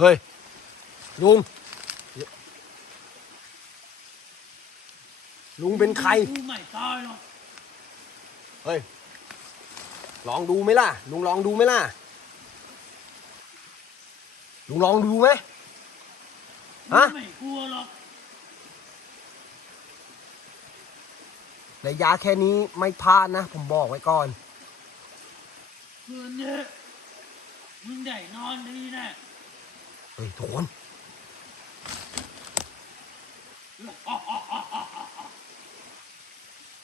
เฮ้ย ลุง ลุงเป็นใคร กูไม่ตายหรอกเฮ้ย ลองดูไหมล่ะ ลุงลองดูไหมล่ะ ลุงลองดูไหมฮะกูไม่กลัวหรอกระยะแค่นี้ไม่พลาดนะ ผมบอกไว้ก่อน คืนนี้มึงได้นอนดีแน่ เฮ้ยทุกคน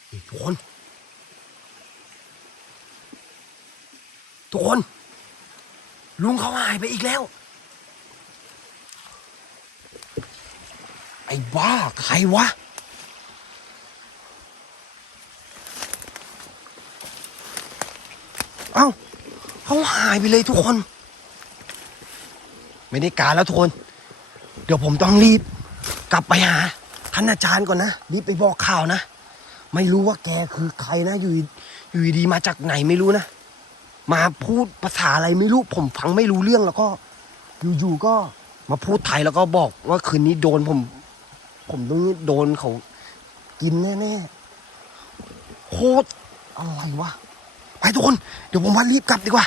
เฮ้ยทุกคน ทุกคน ลุงเขาหายไปอีกแล้ว ไอ้บ้า ใครวะเอ้าเขาหายไปเลยทุกคน ไม่ได้การแล้วทุกคน เดี๋ยวผมต้องรีบ กลับไปหาท่านอาจารย์ก่อนนะรีบไปบอกข่าวนะ ไม่รู้ว่าแกคือใครนะอยู่อยู่ดีๆมาจากไหนไม่รู้นะ มาพูดภาษาอะไรไม่รู้ผมฟังไม่รู้เรื่องแล้วก็ อยู่ๆก็มาพูดไทยแล้วก็บอกว่าคืนนี้โดนผม ผมต้องโดนเขากินแน่ๆโคตรอะไรวะไปทุกคน เดี๋ยวผมว่ารีบกลับดีกว่า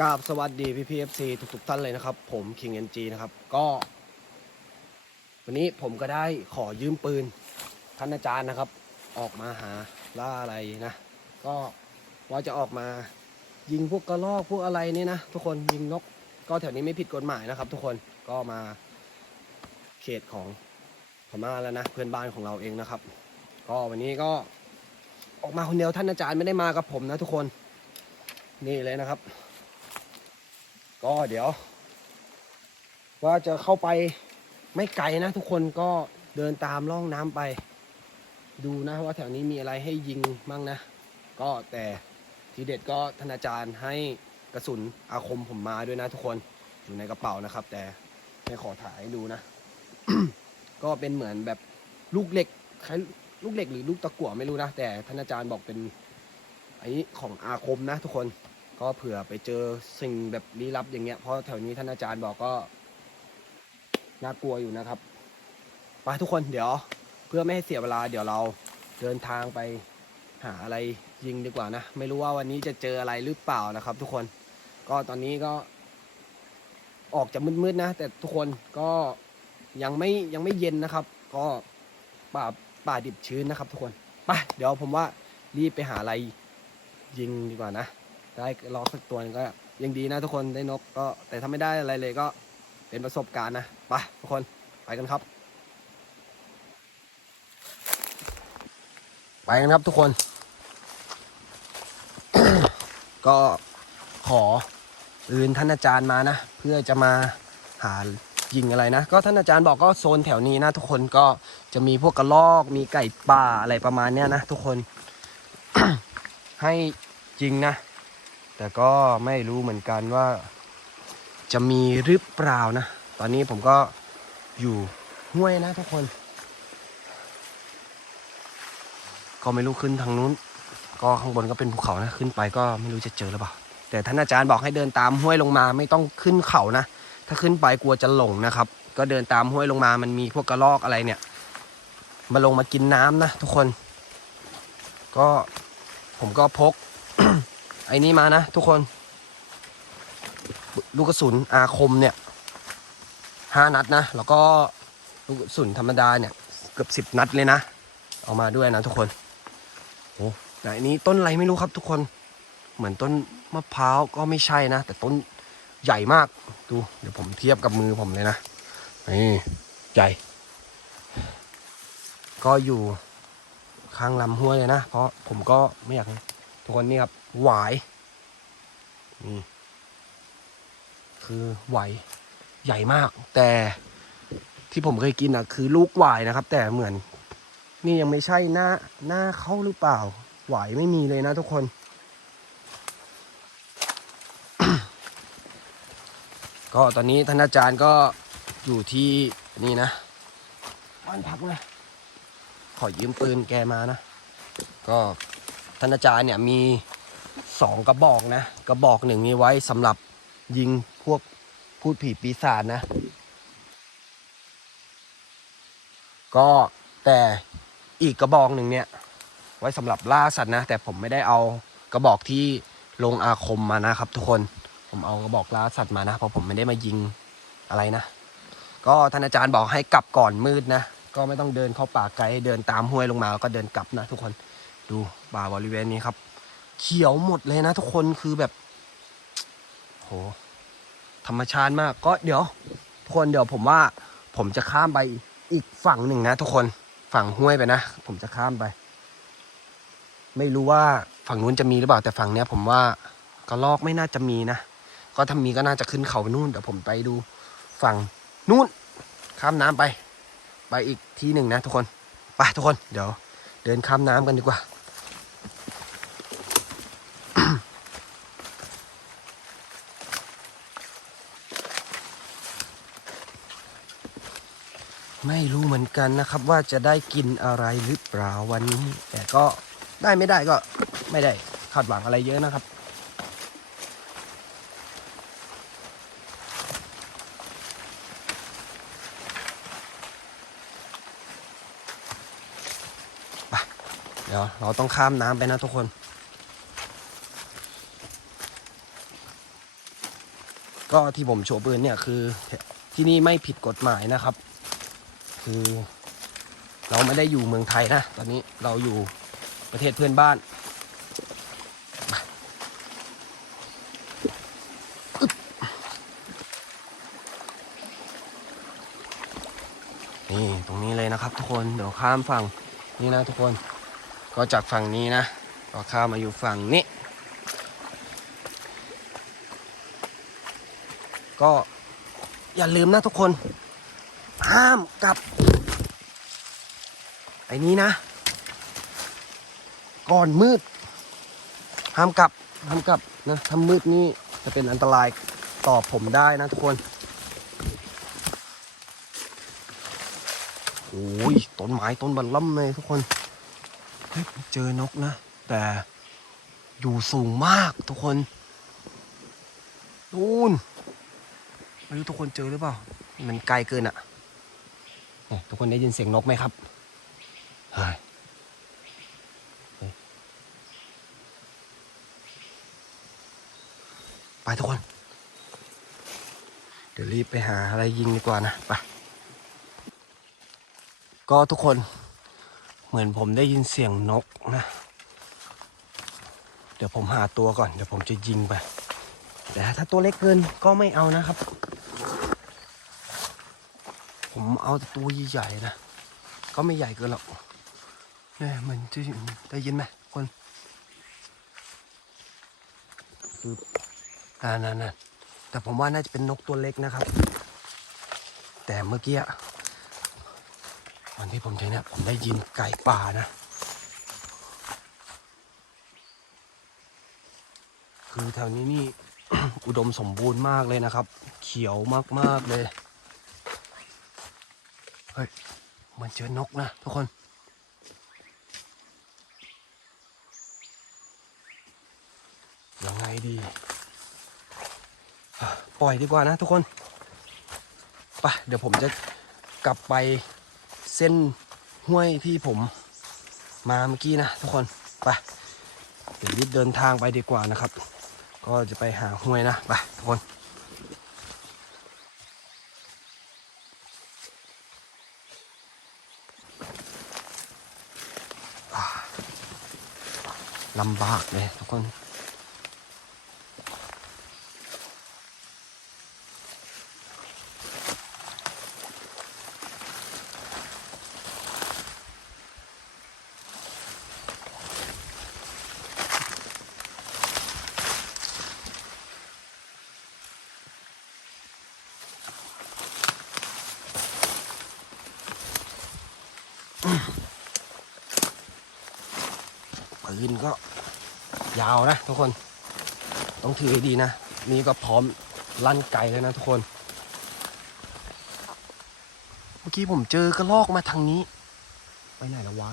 กราบสวัสดีพี่พีเอฟซีทุกๆท่านเลยนะครับ ผมคิงเอ็นจีนะครับ ก็ วันนี้ผมก็ได้ขอยืมปืน ท่านอาจารย์นะครับ ออกมาหาล่าอะไรนะ ก็ว่าจะออกมายิงพวกกระรอกพวกอะไรนี่นะทุกคนยิงนก ก็แถวนี้ไม่ผิดกฎหมายนะครับ ทุกคนก็มาเขตของพม่าแล้วนะเพื่อนบ้านของเราเองนะครับ ก็วันนี้ก็ออกมาคนเดียวท่านอาจารย์ไม่ได้มากับผมนะ ทุกคน นี่เลยนะครับ ก็เดี๋ยว ว่าจะเข้าไปไม่ไกลนะทุกคนก็เดินตามร่องน้ำไป ดูนะว่าแถวนี้มีอะไรให้ยิงมั่งนะ ก็แต่ทีเด็ดก็ท่านอาจารย์ให้กระสุนอาคมผมมาด้วยนะทุกคนอยู่ในกระเป๋านะครับ แต่ไม่ขอถ่ายให้ดูนะ ก็เป็นเหมือนแบบลูกเหล็กคล้ายลูกเหล็กหรือลูกตะกั่วไม่รู้นะ แต่ท่านอาจารย์บอกเป็นไอ้ของอาคมนะทุกคน ก็เผื่อไปเจอสิ่งแบบลี้ลับอย่างเงี้ยเพราะแถวนี้ท่านอาจารย์บอกก็น่ากลัวอยู่นะครับไปทุกคนเดี๋ยว เพื่อไม่ให้เสียเวลาเดี๋ยวเราเดินทางไปหาอะไรยิงดีกว่านะ ไม่รู้ว่าวันนี้จะเจออะไรหรือเปล่านะครับ ทุกคนก็ตอนนี้ก็ ออกจะมืดๆนะ แต่ทุกคนก็ยังไม่ยังไม่เย็นนะครับ ก็ป่าป่าดิบชื้นนะครับ ทุกคนไปเดี๋ยวผมว่ารีบไปหาอะไรยิงดีกว่านะ ได้ล็อกสักตัวหนึงก็ยังดีนะทุกคนได้นกก็ แต่ถ้าไม่ได้อะไรเลยก็เป็นประสบการณ์นะไปทุกคนไปกันครับ ไปกันครับทุกคน ก็ขออื่นท่านอาจารย์มานะ เพื่อจะมาหายิงอะไรนะ ก็ท่านอาจารย์บอกก็โซนแถวนี้นะ ทุกคนก็จะมีพวกกระรอกมีไก่ป่าอะไรประมาณเนี้ยนะ ทุกคนให้จริงนะ แต่ก็ไม่รู้เหมือนกันว่า จะมีหรือเปล่านะ ตอนนี้ผมก็อยู่ห้วยนะทุกคน ก็ไม่รู้ขึ้นทางนู้น ก็ข้างบนก็เป็นภูเขานะ ขึ้นไปก็ไม่รู้จะเจอหรือเปล่า แต่ท่านอาจารย์บอกให้เดินตามห้วยลงมา ไม่ต้องขึ้นเขานะ ถ้าขึ้นไปกลัวจะหลงนะครับ ก็เดินตามห้วยลงมา มันมีพวกกระรอกอะไรเนี่ย มาลงมากินน้ำนะทุกคน ก็ผมก็พก ไอ้นี้มานะทุกคน ลูกกระสุนอาคมเนี่ยห้านัดนะ แล้วก็ลูกกระสุนธรรมดาเนี่ย เกือบสิบนัดเลยนะ เอามาด้วยนะทุกคนโอ้แต่อันนี้ต้นอะไรไม่รู้ครับทุกคน เหมือนต้นมะพร้าวก็ไม่ใช่นะ แต่ต้นใหญ่มากดูเดี๋ยวผมเทียบกับมือผมเลยนะนี่ใหญ่ก็อยู่ข้างลำห้วยเลยนะ เพราะผมก็ไม่อยากทุกคนนี่ครับ หวายนี่คือไหวใหญ่มาก แต่ที่ผมเคยกินอะ คือลูกหวายนะครับ แต่เหมือน นี่ยังไม่ใช่หน้าหน้าเข้าหรือเปล่า หวายไม่มีเลยนะทุกคนก็ตอนนี้ท่านอาจารย์ก็อยู่ที่นี่นะบ้านพักนะขอยืมปืนแกมานะ ก็ท่านอาจารย์เนี่ยมี สองกระบอกนะ กระบอกหนึ่งนี่ไว้สำหรับยิงพวกพูดผีปีศาจนะ ก็แต่อีกกระบอกหนึ่งเนี่ย ไว้สำหรับล่าสัตว์นะ แต่ผมไม่ได้เอากระบอกที่ลงอาคมมานะครับ ทุกคนผมเอากระบอกล่าสัตว์มานะเพราะผมไม่ได้มายิงอะไรนะ ก็ท่านอาจารย์บอกให้กลับก่อนมืดนะก็ไม่ต้องเดินเข้าป่าไกลเดินตามห้วยลงมาแล้วก็เดินกลับนะ ทุกคนดูป่าบริเวณนี้ครับ เขียวหมดเลยนะทุกคนคือแบบ โห ธรรมชาติมาก ก็เดี๋ยวทุกคนเดี๋ยวผมว่า ผมจะข้ามไปอีกฝั่งหนึ่งนะ ทุกคนฝั่งห้วยไปนะ ผมจะข้ามไป ไม่รู้ว่าฝั่งนู้นจะมีหรือเปล่าแต่ฝั่งเนี้ย ผมว่ากระลอกไม่น่าจะมีนะก็ถ้ามีก็น่าจะขึ้นเขาไปนู่นเดี๋ยวผมไปดูฝั่งนู่นข้ามน้ำไป ไปอีกที่หนึ่งนะ ทุกคนไปทุกคนเดี๋ยว เดินข้ามน้ำกันดีกว่า ไม่รู้เหมือนกันนะครับ ว่าจะได้กินอะไรหรือเปล่าวันนี้ แต่ก็ได้ไม่ได้ก็ไม่ได้คาดหวังอะไรเยอะนะครับ เดี๋ยวเราต้องข้ามน้ำไปนะทุกคน ก็ที่ผมโชว์ปืนเนี่ยคือที่นี่ไม่ผิดกฎหมายนะครับ คือ เราไม่ได้อยู่เมืองไทยนะ ตอนนี้เราอยู่ประเทศเพื่อนบ้านนี่ตรงนี้เลยนะครับทุกคนเดี๋ยวข้ามฝั่งนี่นะทุกคนก็จากฝั่งนี้นะก็ข้ามมาอยู่ฝั่งนี้ ก็อย่าลืมนะทุกคน ห้ามกลับ ไอ้นี้นะ ก่อนมืด ห้ามกลับห้ามกลับนะถ้ามืดนี่จะเป็นอันตรายต่อผมได้นะทุกคนโอ้ยต้นไม้ต้นบันล่ำเลยทุกคนเฮ้ยเจอนกนะ แต่อยู่สูงมากทุกคนนู่นไม่รู้ทุกคนเจอหรือเปล่า มันไกลเกินอะเนี่ยทุกคนได้ยินเสียงนกไหมครับ เฮ้ยเฮ้ยไปทุกคน เดี๋ยวรีบไปหาอะไรยิงดีกว่านะ ไป ก็ทุกคน เหมือนผมได้ยินเสียงนกนะ เดี๋ยวผมหาตัวก่อน เดี๋ยวผมจะยิงไป แต่ถ้าตัวเล็กเกินก็ไม่เอานะครับ ผมเอาแต่ตัวใหญ่ๆนะ ก็ไม่ใหญ่เกินหรอก เนี่ยมันจะได้ยินไหมคนคืออ่านั่นแต่ผมว่าน่าจะเป็นนกตัวเล็กนะครับ แต่เมื่อกี้วันที่ผมเจอเนี่ยผมได้ยินไก่ป่านะ คือแถวนี้นี่ อุดมสมบูรณ์มากเลยนะครับ เขียวมากๆเลย เฮ้ยมันเจอนกนะทุกคน ยังไง ดีปล่อยดีกว่านะทุกคนไปเดี๋ยวผมจะกลับไปเส้นห้วยที่ผมมาเมื่อกี้นะทุกคนไปเดี๋ยวรีบเดินทางไปดีกว่านะครับ ก็จะไปหาห้วยนะไปทุกคนลำบากเลยทุกคน ปืนก็ยาวนะทุกคน ต้องถือให้ดีนะ นี่ก็พร้อมลั่นไกลแล้วนะทุกคน เมื่อกี้ผมเจอกระลอกมาทางนี้ ไปไหนแล้ววะ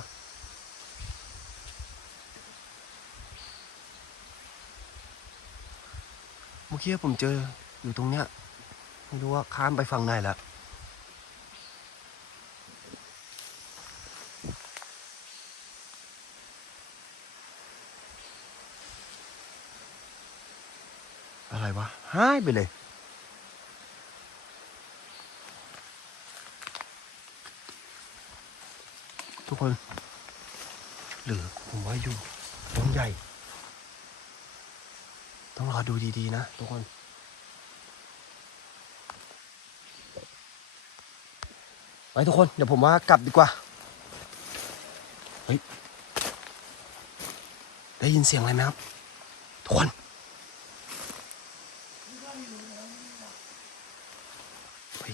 เมื่อกี้ผมเจออยู่ตรงเนี้ยไม่รู้ว่าข้ามไปฝั่งไหนแล้ว อะไรวะหายไปเลยทุกคนหรือผมว่าอยู่ต้นใหญ่ ต้องรอดูดีๆนะทุกคน ไปทุกคน เดี๋ยวผมว่ากลับดีกว่า เฮ้ย ได้ยินเสียงอะไรไหมครับ ทุกคน เฮ้ย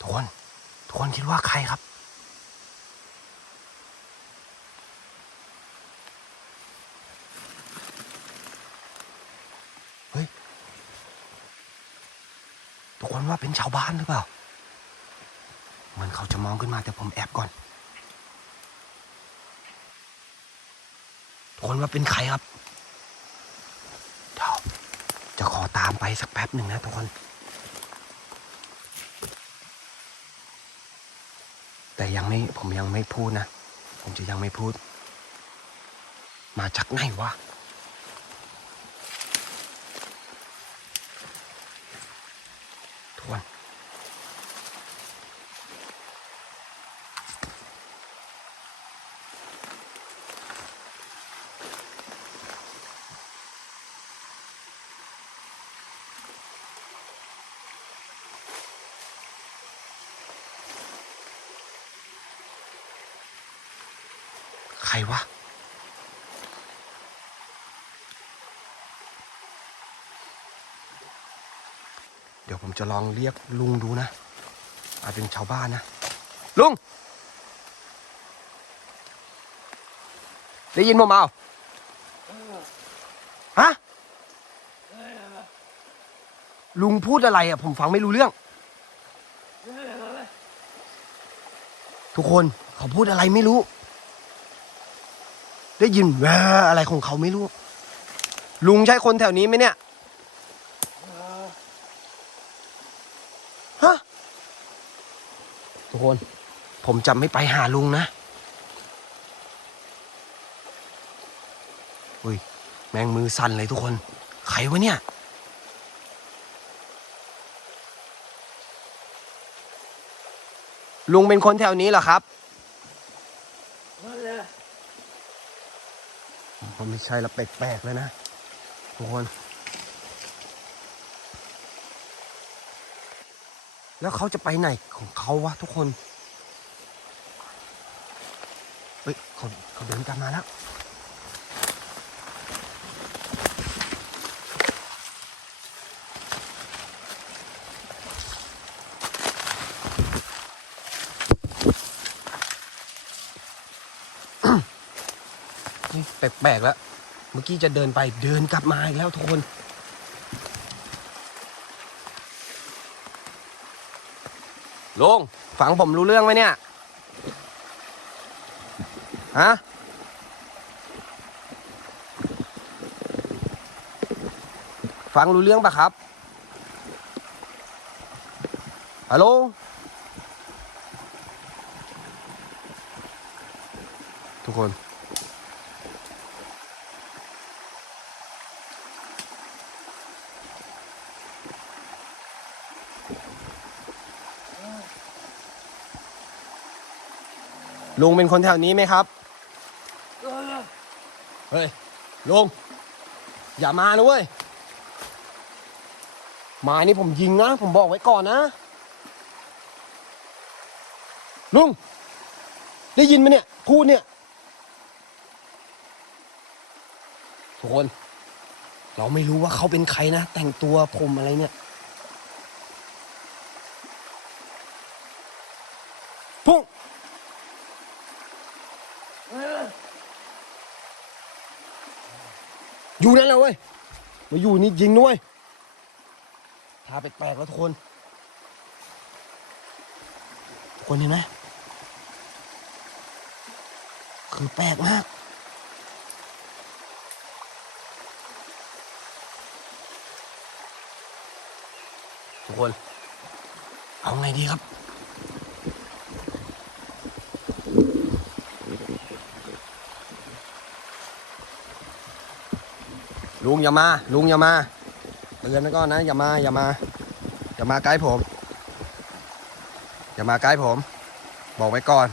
ทุกคน ทุก คนคิดว่าใครครับ เฮ้ย ทุกคนว่าเป็นชาวบ้านหรือเปล่า เหมือนเขาจะมองขึ้นมาแต่ผมแอบก่อน ทุกคนว่าเป็นใครครับ เดี๋ยวจะขอตามไปสักแป๊บหนึ่งนะทุกคน แต่ยังไม่ผมยังไม่พูดนะ ผมจะยังไม่พูด มาจากไหนวะ ใครวะ เดี๋ยวผมจะลองเรียกลุงดูนะ อาจเป็นชาวบ้านนะ ลุง ได้ยินผมเปล่าฮะ ลุงพูดอะไรอะ ผมฟังไม่รู้เรื่อง ทุกคนเขาพูดอะไรไม่รู้ ได้ยินแวะอะไรของเขาไม่รู้ ลุงใช่คนแถวนี้ไหมเนี่ยฮะทุกคน ผมจะไม่ไปหาลุงนะอุ้ย แมงมือสั่นเลยทุกคน ใครวะเนี่ยลุงเป็นคนแถวนี้เหรอครับ มันไม่ใช่ละแปลกๆเลยนะทุกคน แล้วเขาจะไปไหนของเขาวะทุกคน เฮ้ยเขาเขาเดินกลับมาแล้ว นี่ แปลกๆแล้ว เมื่อกี้จะเดินไปเดินกลับมาอีกแล้วทุกคนลุงฟังผมรู้เรื่องไหมเนี่ย ฮะ ฟังรู้เรื่องปะครับฮัลโหลทุกคน ลุงเป็นคนแถวนี้ไหมครับ เฮ้ย ลุง อย่ามานะเว้ยมานี่ผมยิงนะ ผมบอกไว้ก่อนนะ ลุง ได้ยินไหมเนี่ย พูดเนี่ย ทุกคน เราไม่รู้ว่าเขาเป็นใครนะ แต่งตัวผมอะไรเนี่ย มาอยู่นี่ยิงด้วยทาแปลกๆแล้วทุกคนทุกคนเห็นไหมคือแปลกมากทุกคน เอาไงดีครับ ลุงอย่ามา ลุงอย่ามาเตือนไว้ก่อนนะอย่ามาอย่ามาอย่ามาใกล้ผม อย่ามาใกล้ผม บอกไว้ก่อน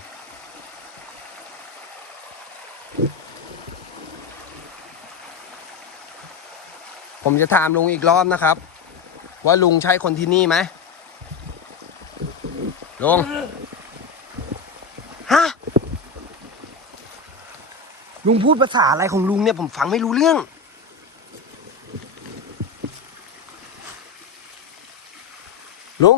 ผมจะถามลุงอีกรอบนะครับ ว่าลุงใช่คนที่นี่ไหมลุงฮะลุงพูดภาษาอะไรของลุงเนี่ยผมฟังไม่รู้เรื่อง ลุง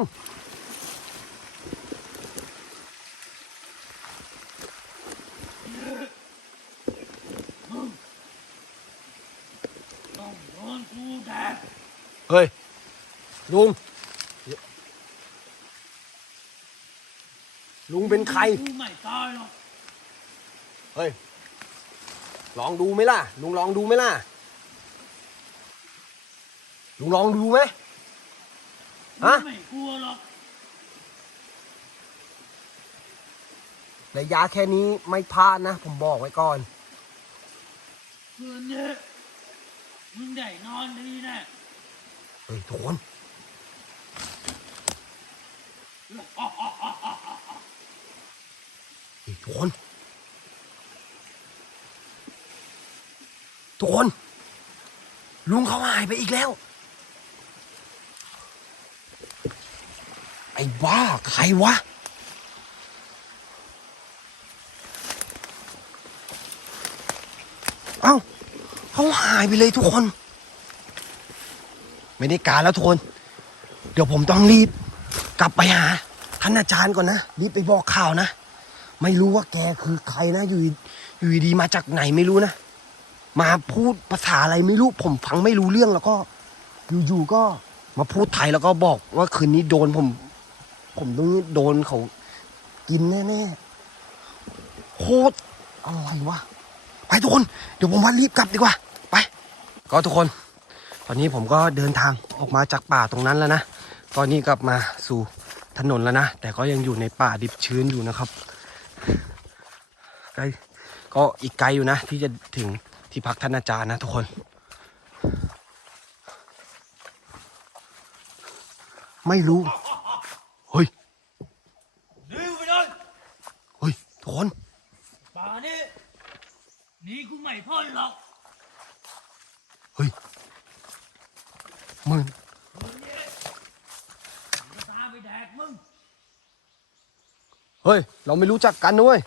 ต้องโดนกูแดกเฮ้ย ลุง ลุงเป็นใครกูไม่ตายหรอกเฮ้ย ลองดูไหมล่ะ ลุงลองดูไหมล่ะ ลุงลองดูไหม ฮะกูไม่กลัวหรอกระยะแค่นี้ไม่พลาดนะ ผมบอกไว้ก่อนคืนนี้มึงได้นอนดีแน่เฮ้ยทุกคนเฮ้ยทุกคน ทุกคน ลุงเขาหายไปอีกแล้ว ไอ้บ้า ใครวะ เอ้าเขาหายไปเลยทุกคน ไม่ได้การแล้วทุกคน เดี๋ยวผมต้องรีบ กลับไปหาท่านอาจารย์ก่อนนะ รีบไปบอกข่าวนะ ไม่รู้ว่าแกคือใครนะ อยู่อยู่ดีมาจากไหนไม่รู้นะ มาพูดภาษาอะไรไม่รู้ ผมฟังไม่รู้เรื่องแล้วก็ อยู่ๆก็มาพูดไทยแล้วก็บอกว่าคืนนี้โดนผม ผมต้องโดนเขากินแน่ๆโคตรอะไรวะ ไปทุกคน เดี๋ยวผมว่ารีบกลับดีกว่า ไป ก็ทุกคน ตอนนี้ผมก็เดินทางออกมาจากป่าตรงนั้นแล้วนะ ตอนนี้กลับมาสู่ถนนแล้วนะ แต่ก็ยังอยู่ในป่าดิบชื้นอยู่นะครับไกลก็อีกไกลอยู่นะ ที่จะถึงที่พักท่านอาจารย์นะทุกคน ไม่รู้ เฮ้ยดื้อไปเลยเฮ้ยทุกคนป่านี้หนีกูไม่พ้นหรอกเฮ้ยมึงคืนนี้กูจะตามไปแดกมึงเฮ้ย เราไม่รู้จักกันนะเว้ย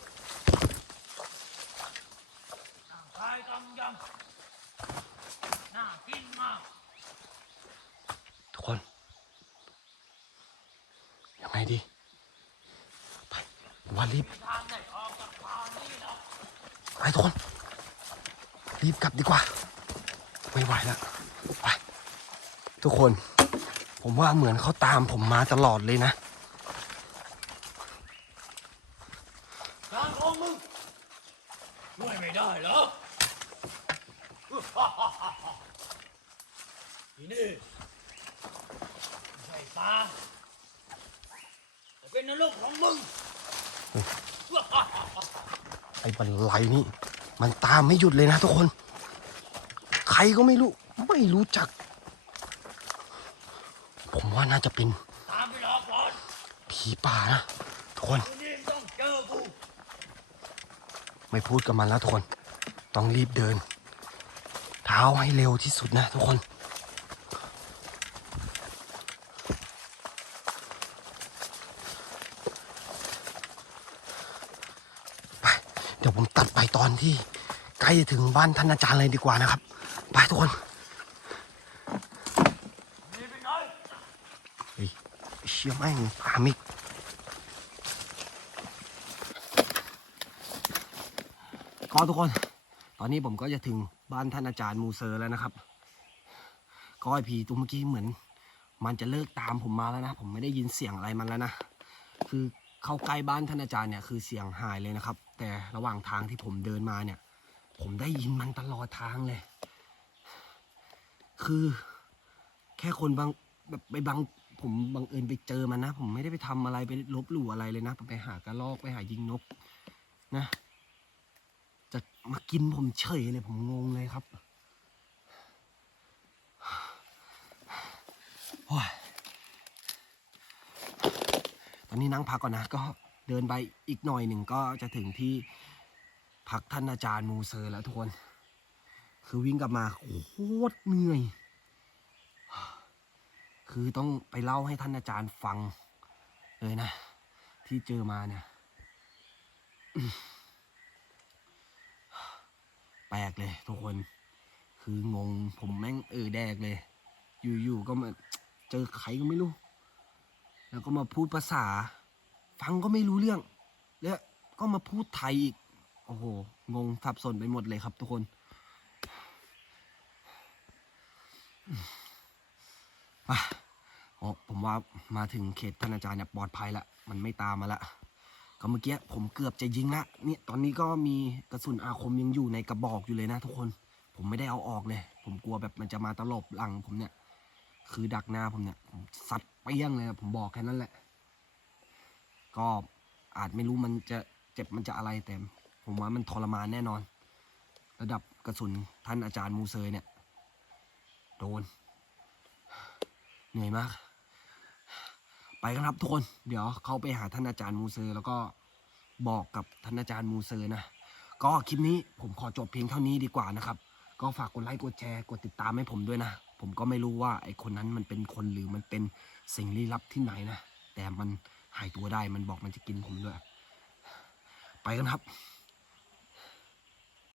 ต่างกายต่างยำน่ากินมาก ทุกคน ยังไงดี ไปผมว่ารีบ ทางไหนออกจากป่านี้หรอก ไปทุกคน รีบกลับดีกว่า ไม่ไหวแล้ว ไป ทุกคน ผมว่าเหมือนเขาตามผมมาตลอดเลยนะทางของมึงช่วยไม่ได้เหรอที่นี่ไม่ใช่ป่าแต่เป็นนรกของมึง ไอ้บันไลนี่ มันตามไม่หยุดเลยนะทุกคน ใครก็ไม่รู้ ไม่รู้จัก ผมว่าน่าจะเป็นตามไปรอก่อนผีป่านะทุกคน ไม่พูดกับมันแล้วทุกคน ต้องรีบเดิน เท้าให้เร็วที่สุดนะทุกคนไปเดี๋ยวผมตัดไปตอนที่ใกล้จะถึงบ้านท่านอาจารย์เลยดีกว่านะครับ ไปทุกคน หนี่ไปไหน เฮ้ยเชี่ยแม่งตามอีกก็ทุกคน ตอนนี้ผมก็จะถึงบ้านท่านอาจารย์มูเซอร์แล้วนะครับ ก็ไอพีตัวเมื่อกี้เหมือน มันจะเลิกตามผมมาแล้วนะ ผมไม่ได้ยินเสียงอะไรมันแล้วนะ คือเข้าใกล้บ้านท่านอาจารย์เนี่ยคือเสียงหายเลยนะครับ แต่ระหว่างทางที่ผมเดินมาเนี่ย ผมได้ยินมันตลอดทางเลย คือแค่คนบางแบบไปบัง ผมบังเอิญไปเจอมันนะ ผมไม่ได้ไปทำอะไรไปลบหลู่อะไรเลยนะ ผมไปหากระรอกไปหายิงนก นะจะมากินผมเฉยเลยผมงงเลยครับโอ้ยตอนนี้นั่งพักก่อนนะ ก็เดินไปอีกหน่อยหนึ่งก็จะถึงที่พักท่านอาจารย์มูเซอร์แล้วทุกคน คือวิ่งกลับมาโคตรเหนื่อย คือต้องไปเล่าให้ท่านอาจารย์ฟังเลยนะ ที่เจอมาเนี่ยแปลกเลยทุกคน คืองงผมแม่งเออแดกเลย อยู่ๆก็มาเจอใครก็ไม่รู้ แล้วก็มาพูดภาษา ฟังก็ไม่รู้เรื่อง แล้วก็มาพูดไทยอีก โอ้โห งงสับสนไปหมดเลยครับทุกคนอะ โอ๋อผมว่ามาถึงเขตท่านอาจารย์เนี่ยปลอดภัยละ มันไม่ตามมาละ ก็เมื่อกี้ผมเกือบจะยิงละ เนี่ยตอนนี้ก็มีกระสุนอาคมยังอยู่ในกระบอกอยู่เลยนะทุกคน ผมไม่ได้เอาออกเลย ผมกลัวแบบมันจะมาตลบหลังผมเนี่ย คือดักหน้าผมเนี่ยผมซัดเปี้ยงเลยนะผมบอกแค่นั้นแหละ ก็อาจไม่รู้มันจะเจ็บมันจะอะไรแต่ผมว่ามันทรมานแน่นอน ระดับกระสุนท่านอาจารย์มูเซยเนี่ย โดน เหนื่อยมาก ไปกันครับทุกคน เดี๋ยวเข้าไปหาท่านอาจารย์มูเซอร์ แล้วก็บอกกับท่านอาจารย์มูเซอร์นะ ก็คลิปนี้ผมขอจบเพียงเท่านี้ดีกว่านะครับ ก็ฝากกดไลค์กดแชร์กดติดตามให้ผมด้วยนะ ผมก็ไม่รู้ว่าไอคนนั้นมันเป็นคนหรือมันเป็นสิ่งลี้ลับที่ไหนนะ แต่มันหายตัวได้มันบอกมันจะกินผมด้วย ไปกันครับ